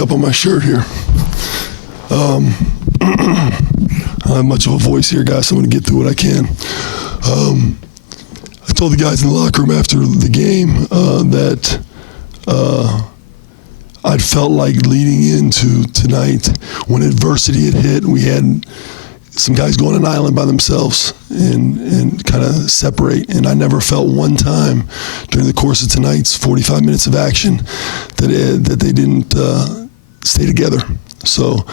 Up on my shirt here. I don't have much of a voice here, guys, so I'm going to get through what I can. I told the guys in the locker room after the game that I'd felt like leading into tonight when adversity had hit, we had some guys go on an island by themselves and kind of separate. And I never felt one time during the course of tonight's 45 minutes of action that they didn't stay together. So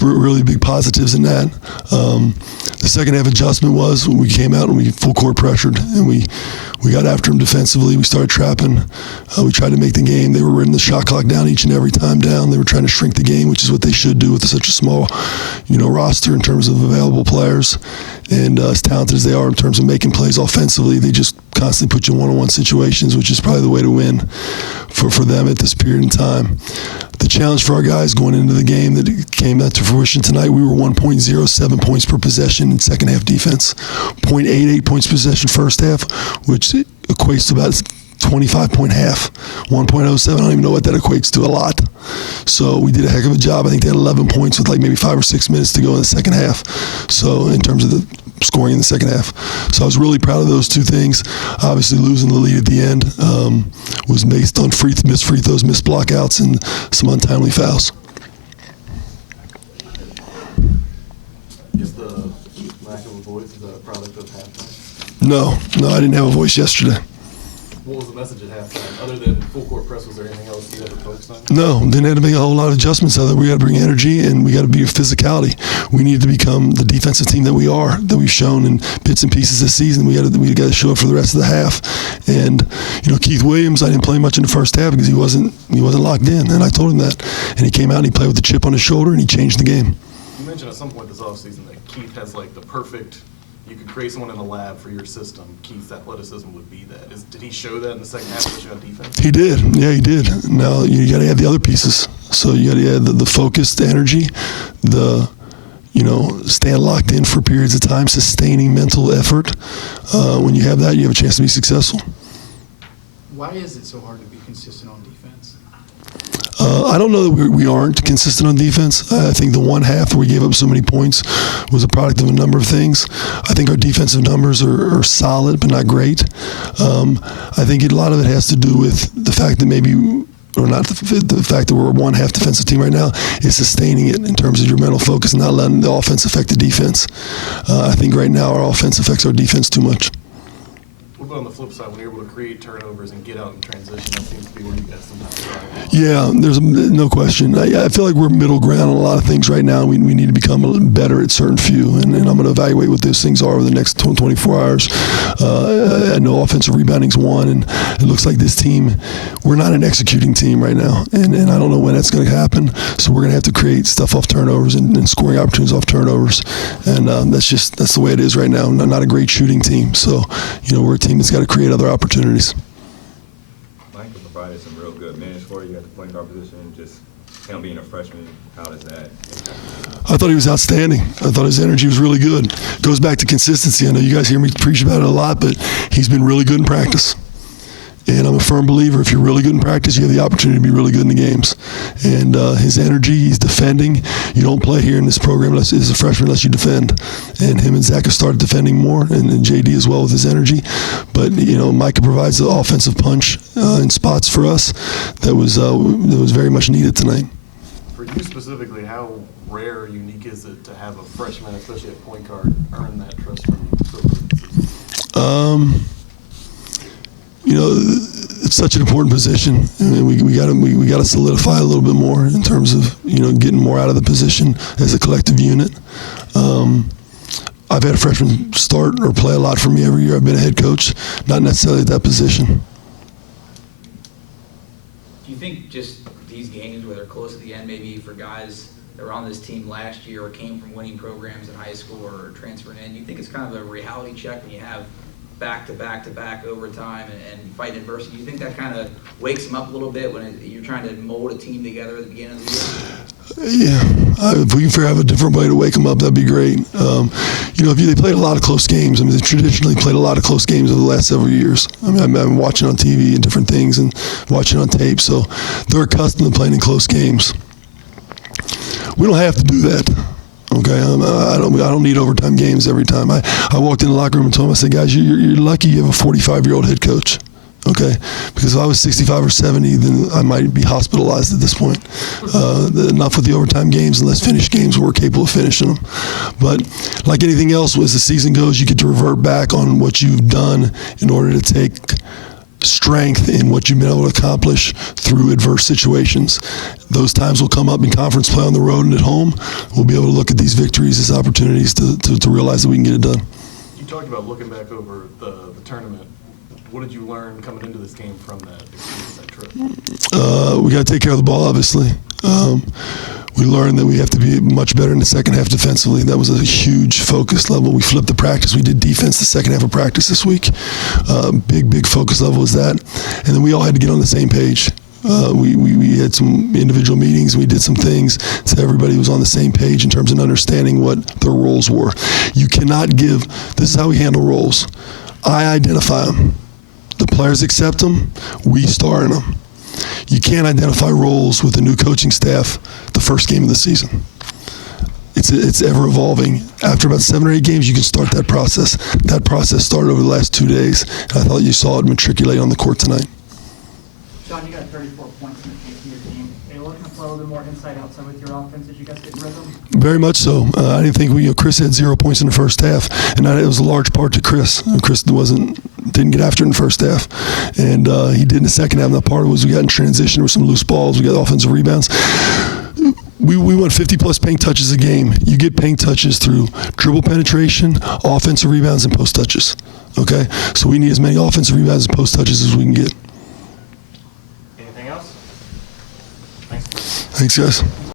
really big positives in that. The second half adjustment was when we came out and we full court pressured and we got after them defensively. We started trapping. We tried to make the game. They were running the shot clock down each and every time down. They were trying to shrink the game, which is what they should do with such a small, roster in terms of available players. And as talented as they are in terms of making plays offensively, they just constantly put you in one-on-one situations, which is probably the way to win for them at this period in time. The challenge for our guys going into the game that came to fruition tonight, we were 1.07 points per possession in second half defense, 0.88 points per possession first half, which equates to about 25 point half, 1.07. I don't even know what that equates to, a lot. So we did a heck of a job. I think they had 11 points with like maybe 5 or 6 minutes to go in the second half. So in terms of the scoring in the second half. So I was really proud of those two things. Obviously losing the lead at the end was based on missed free throws, missed blockouts, and some untimely fouls. Is the lack of a voice a product of halftime? No, I didn't have a voice yesterday. What was the message at halftime? Other than full court press, was there anything else you had to focus on? No, didn't have to make a whole lot of adjustments other than we got to bring energy and we got to be physicality. We need to become the defensive team that we are, that we've shown in bits and pieces this season. We got to show up for the rest of the half. And Keith Williams, I didn't play much in the first half because he wasn't locked in, and I told him that. And he came out and he played with the chip on his shoulder and he changed the game. You mentioned at some point this offseason that Keith has like the perfect. You could create someone in the lab for your system. Keith's athleticism would be that. Did he show that in the second half, especially on defense? He did. Yeah, he did. Now you got to add the other pieces. So you got to add the focused energy, the staying locked in for periods of time, sustaining mental effort. When you have that, you have a chance to be successful. Why is it so hard to be consistent on defense? I don't know that we aren't consistent on defense. I think the one half where we gave up so many points was a product of a number of things. I think our defensive numbers are solid, but not great. I think a lot of it has to do with the fact that the fact that we're a one-half defensive team right now is sustaining it in terms of your mental focus and not letting the offense affect the defense. I think right now our offense affects our defense too much. What about on the flip side, when you're able to create turnovers and get out in transition, that seems to be where you guys sometimes struggle? Yeah, there's no question. I feel like we're middle ground on a lot of things right now. We need to become a little better at certain few, and I'm going to evaluate what those things are over the next 24 hours. I know offensive rebounding's one, and it looks like this team, we're not an executing team right now, and I don't know when that's going to happen. So we're going to have to create stuff off turnovers and scoring opportunities off turnovers, and that's the way it is right now. Not a great shooting team, so we're a team that's got to create other opportunities. Michael provided some real good minutes for you at the point guard position. Just him being a freshman, how does that impact you? I thought he was outstanding. I thought his energy was really good. Goes back to consistency. I know you guys hear me preach about it a lot, but he's been really good in practice. And I'm a firm believer, if you're really good in practice, you have the opportunity to be really good in the games. And his energy, he's defending. You don't play here in this program as a freshman unless you defend. And him and Zach have started defending more, and JD as well with his energy. But, Micah provides the offensive punch in spots for us that was very much needed tonight. For you specifically, how rare or unique is it to have a freshman, especially at point guard, earn that trust from you so early in the season? It's such an important position. I mean, we got to solidify a little bit more in terms of getting more out of the position as a collective unit. I've had a freshman start or play a lot for me every year. I've been a head coach, not necessarily at that position. Do you think just these games where they're close at the end, maybe for guys that were on this team last year or came from winning programs in high school or transferring in, do you think it's kind of a reality check when you have back to back to back overtime and fighting adversity. Do you think that kind of wakes them up a little bit when you're trying to mold a team together at the beginning of the year? Yeah, if we can figure out a different way to wake them up, that'd be great. They played a lot of close games. I mean, they traditionally played a lot of close games over the last several years. I mean, I've been watching on TV and different things and watching on tape, so they're accustomed to playing in close games. We don't have to do that. Okay, I don't need overtime games every time. I walked in the locker room and told them, I said, guys, you're lucky you have a 45-year-old head coach. Okay, because if I was 65 or 70, then I might be hospitalized at this point. Enough with the overtime games, and let's finish games where we're capable of finishing them. But like anything else, as the season goes, you get to revert back on what you've done in order to take strength in what you've been able to accomplish through adverse situations. Those times will come up in conference play on the road and at home. We'll be able to look at these victories as opportunities to realize that we can get it done. You talked about looking back over the tournament. What did you learn coming into this game from that experience, that trip? We got to take care of the ball, obviously. We learned that we have to be much better in the second half defensively. That was a huge focus level. We flipped the practice. We did defense the second half of practice this week. Big focus level was that. And then we all had to get on the same page. We had some individual meetings. We did some things so everybody was on the same page in terms of understanding what their roles were. You cannot give, this is how we handle roles. I identify them. The players accept them. We star in them. You can't identify roles with a new coaching staff the first game of the season. It's ever evolving. After about 7 or 8 games, you can start that process. That process started over the last 2 days, and I thought you saw it matriculate on the court tonight. John, you got 34 points in the case of your team. Are you looking to play a little bit more inside outside with your offense as you guys get rhythm? Very much so. I didn't think Chris had 0 points in the first half, and it was a large part to Chris. Chris didn't get after it in the first half, and he did in the second half. And that part of it was we got in transition. There were some loose balls. We got offensive rebounds. We want 50-plus paint touches a game. You get paint touches through dribble penetration, offensive rebounds, and post touches. Okay? So we need as many offensive rebounds and post touches as we can get. Anything else? Thanks. Thanks, guys.